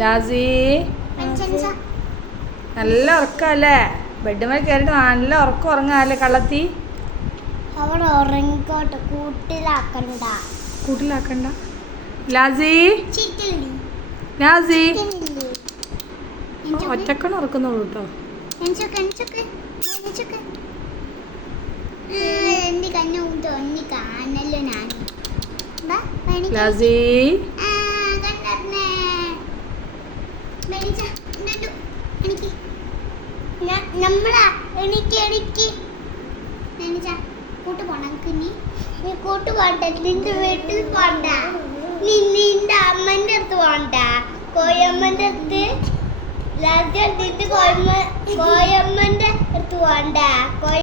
ലാസി നല്ല ഉറക്കല്ലേ? ബെഡ്മേൽ കയറിയിട്ട് നല്ല ഉറക്കം ഉറങ്ങാല്ലേ കള്ളത്തി? അവിടെ ഉറങ്ങിക്കോട്ടെ, കൂട്ടിലാക്കണ്ട. കൂട്ടിലാക്കണ്ട. ലാസി ലാസി ഒറ്റക്കണ് ഉറക്കുന്നുള്ളൂ കേട്ടോ. ലാസി കൂട്ട് പോണ്ട, നീ കൂട്ട് പോണ്ട, നിന്റെ വീട്ടിൽ പോണ്ട, നിന്റെ അമ്മന്റെ അടുത്ത് പോണ്ട, കോയമ്മന്റെ അടുത്ത്. നിന്റെ കോയമ്മന്റെ അടുത്ത് പോണ്ട.